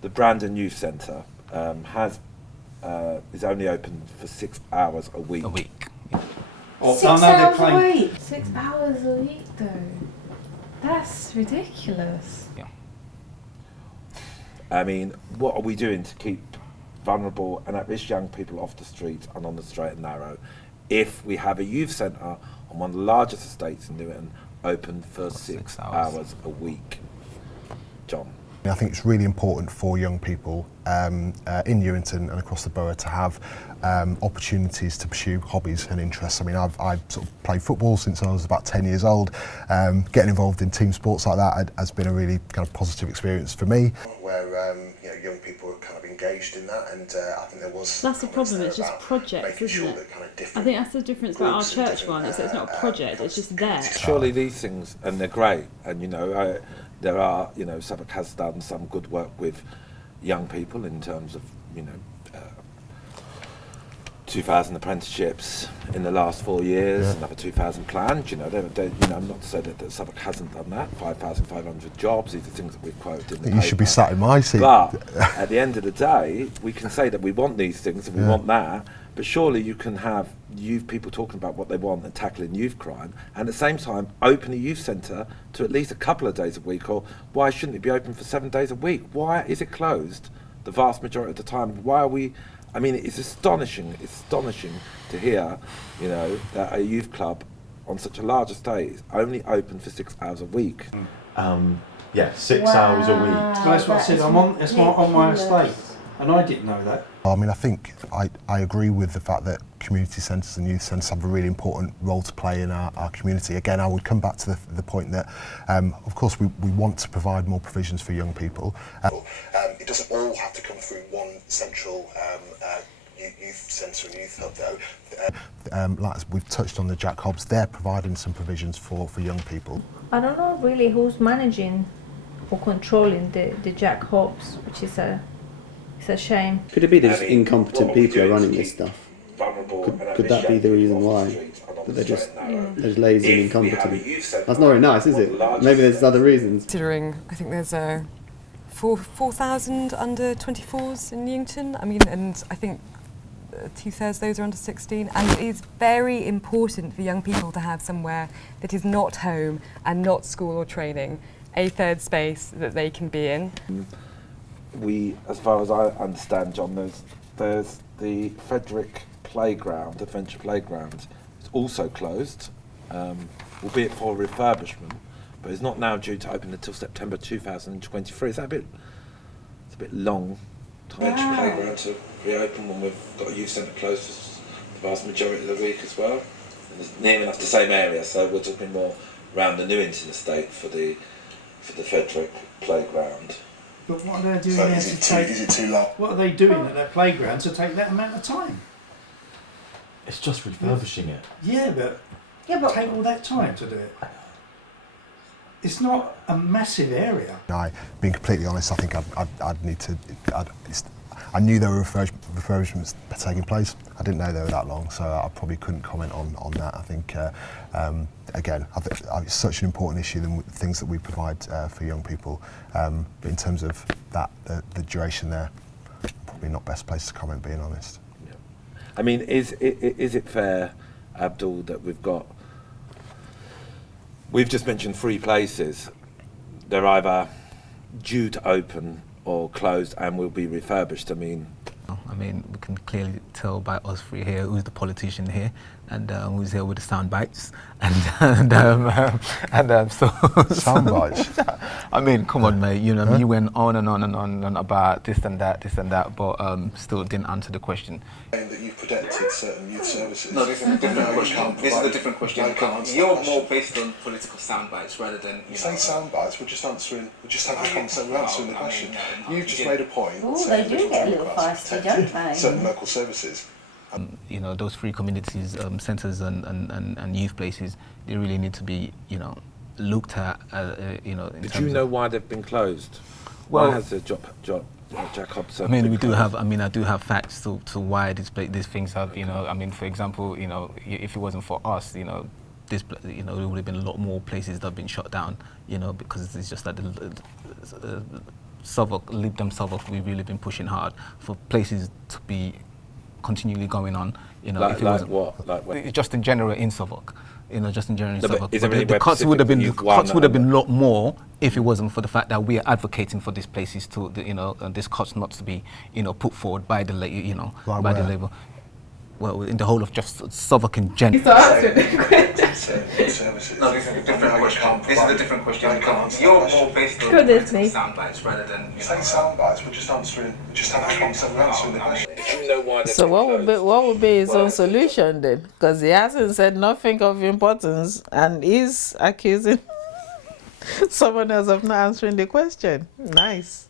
the Brandon Youth Centre is only open for 6 hours a week. A week. Oh, 6 hours a week. 6 hours a week, though. That's ridiculous. Yeah. I mean, what are we doing to keep vulnerable and at-risk young people off the streets and on the straight and narrow if we have a youth centre on one of the largest estates in Newington open for 6 hours a week? John? I think it's really important for young people in Newington and across the borough to have opportunities to pursue hobbies and interests. I mean, I've sort of played football since I was about 10 years old. Getting involved in team sports like that has been a really kind of positive experience for me. Where young people are kind of engaged in that, and I think there was. That's the problem. It's just projects, isn't it? I think that's the difference about our church one. Is that it's not a project. It's just there. Surely these things, and they're great, and there are, Southwark has done some good work with young people in terms of, 2,000 apprenticeships in the last 4 years, another 2,000 planned. I'm not to say that Southwark hasn't done that. 5,500 jobs. These are things that we've quoted in the paper. You should be sat in my seat. But at the end of the day, we can say that we want these things and we want that. But surely you can have youth people talking about what they want and tackling youth crime, and at the same time open a youth centre to at least a couple of days a week. Or why shouldn't it be open for 7 days a week? Why is it closed the vast majority of the time? Why are we? I mean, it's astonishing to hear, that a youth club on such a large estate is only open for 6 hours a week. 6 hours a week. Well, that's what I said. It's on my estate, and I didn't know that. I mean, I think I agree with the fact that community centres and youth centres have a really important role to play in our community. Again, I would come back to the point that, of course, we want to provide more provisions for young people. It doesn't all have to come through one central youth centre and youth hub, though. Like we've touched on the Jack Hobbs, they're providing some provisions for young people. I don't know really who's managing or controlling the Jack Hobbs, which is it's a shame. Could it be that just incompetent people are running this stuff? Could that be the reason why? That they're just lazy and incompetent? That's not very nice, is it? Maybe there's other reasons. Considering, I think there's 4,000 under 24s in Newington. I mean, and I think 2/3 of those are under 16. And it is very important for young people to have somewhere that is not home and not school or training, a third space that they can be in. We, as far as I understand, John, there's the Frederick Playground, Adventure Playground, is also closed, albeit for refurbishment, but it's not now due to open until September 2023. Is that it's a bit long time for Playground to reopen when we've got a youth centre closed for the vast majority of the week as well? And it's near enough the same area, so we're talking more around the Newington estate for the Frederick Playground. But what are they doing there to take? Is it too long? What are they doing at their playground to take that amount of time? It's just refurbishing it. Yeah, but take all that time to do it. It's not a massive area. Being completely honest, I think I'd need to. I knew there were refurbishments taking place. I didn't know they were that long, so I probably couldn't comment on that. I think, again, it's such an important issue than things that we provide for young people. But in terms of that, the duration there, probably not best place to comment, being honest. Yeah. I mean, is it fair, Abdul, that we've just mentioned 3 places. They're either due to open or closed and will be refurbished. I mean, we can clearly tell by us three here who's the politician here and who's here with the sound bites so sound bites. I mean, come on, mate. You went on and on and on about this and that, but still didn't answer the question. That you've protected certain youth services. No, this is a different question. This is a different question. You're more based on political sound bites rather than. You say sound bites. We're just answering. We're just having a conversation. We're answering the question. You've just made a point. Oh, they do get a little feisty, don't they? Certain local services. Those 3 communities, centres and youth places, they really need to be, looked at. Did you know why they've been closed? Well, why has the Jack Hobbs? I do have facts to why these things have. For example, if it wasn't for us, there would have been a lot more places that have been shut down. Because it's just like Southwark, Leave Them Southwark, we've really been pushing hard for places to be continually going on. You know, if it like wasn't what? Like when? just in general in Southwark. You know, just in general in No, but Southwark. is there But any the web cuts would have been specific you've won a lot more if it wasn't for the fact that we are advocating for these places to, you know, and this cuts not to be, you know, put forward by the, you know, Like by where? the Labour. Well, in the whole of just Southwark in general. No, this is a different question. This is a different question. You're more based on political sound bites rather than. You say sound bites, we're just answering, we just have a concept, we're answering the question. So what would be his own solution then? Because he hasn't said nothing of importance and he's accusing someone else of not answering the question. Nice.